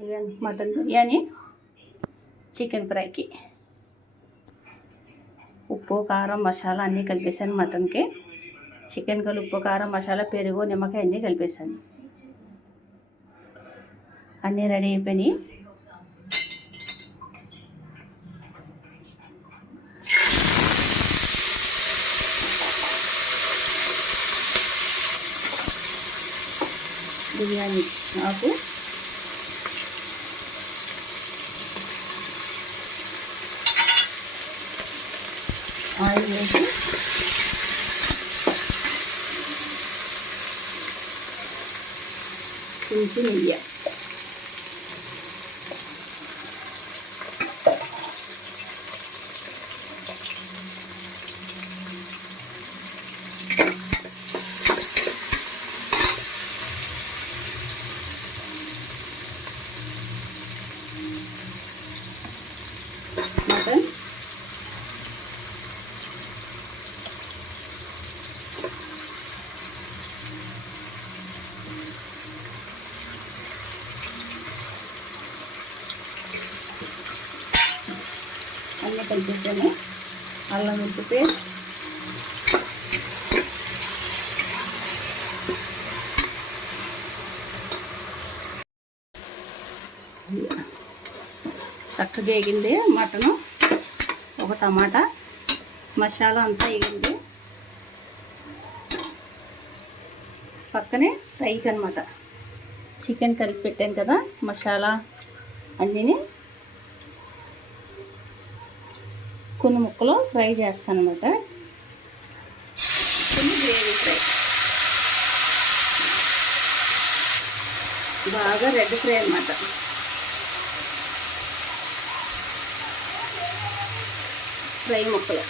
ఇదిగోండి mutton biryani. Chicken ఫ్రైకి ఉప్పు కారం మసాలా అన్నీ కలిపేసాను మటన్కి. చికెన్ కలు ఉప్పు కారం మసాలా పెరుగు నిమ్మకాయ అన్నీ కలిపేసాను అన్నీ రెడీ అయిపోయినాయి. బిర్యానీ ఆకు ఆయిల్ వేసి కొంచెం నెయ్యి మటన్ అన్నీ కలిపేసాను. అల్లం ఉప్పు. పేస్ట్ చక్కగా వేగింది మటను. ఒక టమాటా. మసాలా అంతా వేగింది. పక్కనే ఫ్రైకి అనమాట చికెన్ కలిపి పెట్టాను కదా మసాలా అన్నీ కొన్ని ముక్కలు ఫ్రై చేస్తాను అనమాట కొన్ని గ్రేవీ ఫ్రై. బాగా రెడ్ ఫ్రై అనమాట ఫ్రై ముక్కలు.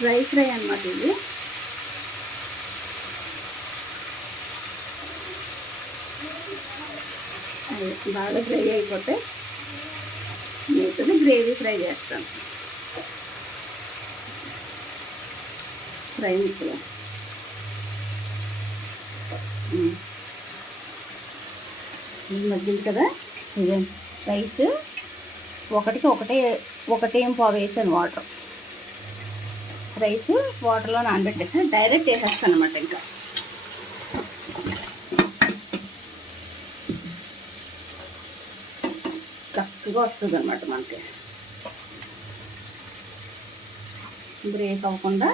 డ్రై ఫ్రై అనమాట ఇది. బాగా ఫ్రై అయిపోతే మిగతాది గ్రేవీ ఫ్రై చేస్తాను ఫ్రై ముక్కలు ఉమ్. ఇది మగ్గింది కదా? ఇదే. రైస్ ఒకటికి ఒకటే ఒకటేం పావు వేసాను వాటర్. రైస్ వాటర్లో నానబెట్టేసాను. డైరెక్ట్ వేసేస్తాను అనమాట ఇంకా. చక్కగా వస్తుంది అనమాట మనకి. బ్రేక్ అవ్వకుండా.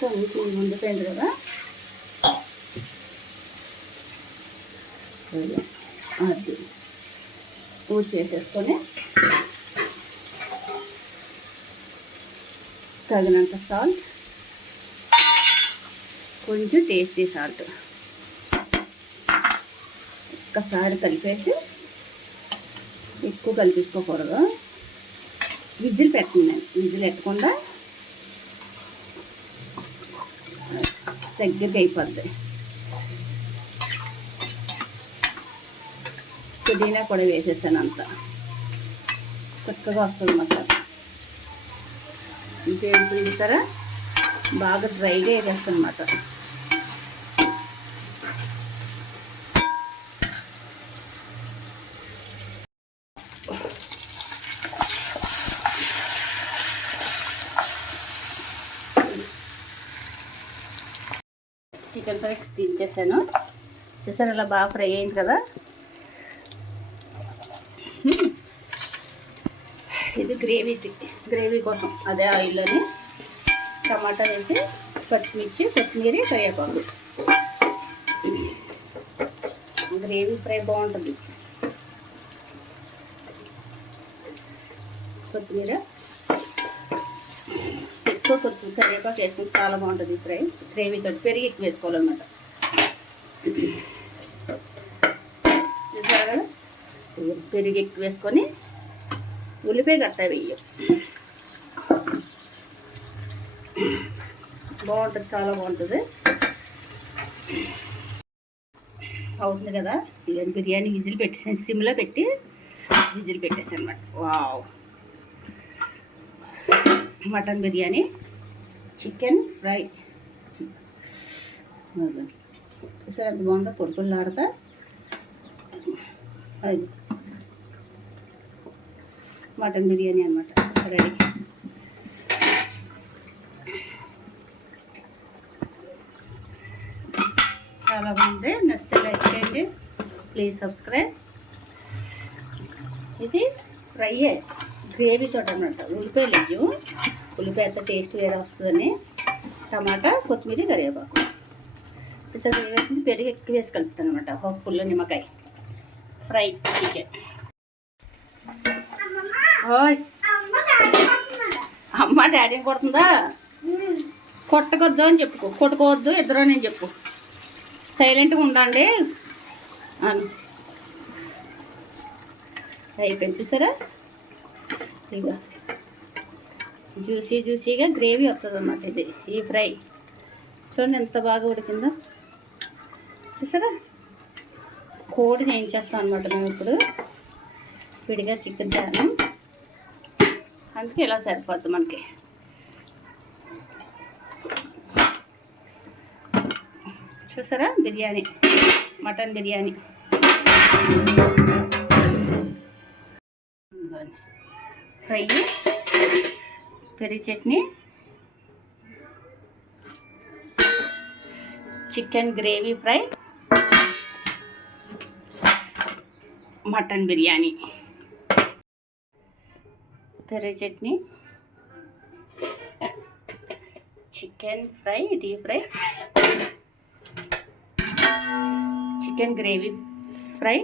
కొంచెం ముందుకైంది కదా. అది పూజ చేసేసుకొని తగినంత సాల్ట్ కొంచెం టేస్టీ సాల్ట్ ఒక్కసారి కలిపేసి ఎక్కువ కలిపేసుకోకూడదు. విజిల్ పెట్టండి విజిల్ పెట్టకుండా దగ్గరికి అయిపోద్ది. పుదీనా కూడా వేసేసాను అంత. చక్కగా వస్తుంది మసాలా. ఇంకేం చూసారా బాగా డ్రైగా వేసేస్తాను అనమాట చికెన్ ఫ్రై తీసేసాను. చూసారు అలా బాగా ఫ్రై అయింది కదా? ఇది గ్రేవీ గ్రేవీ కోసం అదే ఆయిల్లోని టమాటా వేసి పచ్చిమిర్చి కొత్తిమీర కరివేపాకు. గ్రేవీ ఫ్రై బాగుంటుంది. కొత్తిమీర ఎక్కువ కొత్తిమీర కరివేపాకు వేసుకుంటే చాలా బాగుంటుంది ఫ్రై. గ్రేవీ తోటి పెరిగి ఎక్కువ వేసుకోవాలన్నమాట? పెరుగు ఎక్కువ వేసుకొని ఉల్లిపాయ గట్ట వెయ్యి బాగుంటుంది చాలా బాగుంటుంది. అవుతుంది కదా? బిర్యానీ విజిల్ పెట్టేసాను సిమ్లో పెట్టి విజిల్ పెట్టేసాను అనమాట wow. Mutton biryani chicken fry. చూసారు ఎంత బాగుందో? పొడి ఆడతా అది మటన్ బిర్యానీ అనమాట రెడీ. చాలా బాగుంది. నచ్చితే లైక్ చేయండి. Please subscribe. ఇది ఫ్రైయే. గ్రేవీతో అనమాట ఉల్లిపాయలు ఉల్లిపాయ అంత టేస్ట్ వేరే వస్తుందని టమాటా కొత్తిమీర కరివేపాకు. చూసారు వేసింది. పెరుగు ఎక్కువ వేసి కలుపుతాను అనమాట ఒక పుల్ల నిమ్మకాయ. Fry chicken. ఓయ్. అమ్మ డాడీని కొడుతుందా? కొట్టకొద్దు అని చెప్పుకో కొట్టుకోవద్దు. ఇద్దరు నేను చెప్పు. సైలెంట్గా ఉండండి. అని అయిపోయింది. చూసారా? ఇక జ్యూసీ జ్యూసీగా గ్రేవీ వస్తుంది అన్నమాట ఇది ఈ ఫ్రై. చూడండి ఎంత బాగా ఉడికిందో. చూసారా? కోడి చేయించేస్తాం అనమాట మేము ఇప్పుడు. విడిగా చికెన్ చాను అందుకే ఇలా సరిపోద్ది మనకి. చూసారా? బిర్యానీ మటన్ బిర్యానీ. ఫ్రై పెరుగు chutney chicken gravy fry mutton biryani. పెరుగు chutney chicken fry deep fry chicken gravy fry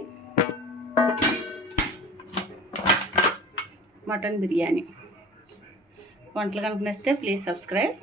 mutton biryani. వంటలు కనుక నచ్చితే ప్లీజ్ సబ్స్క్రైబ్.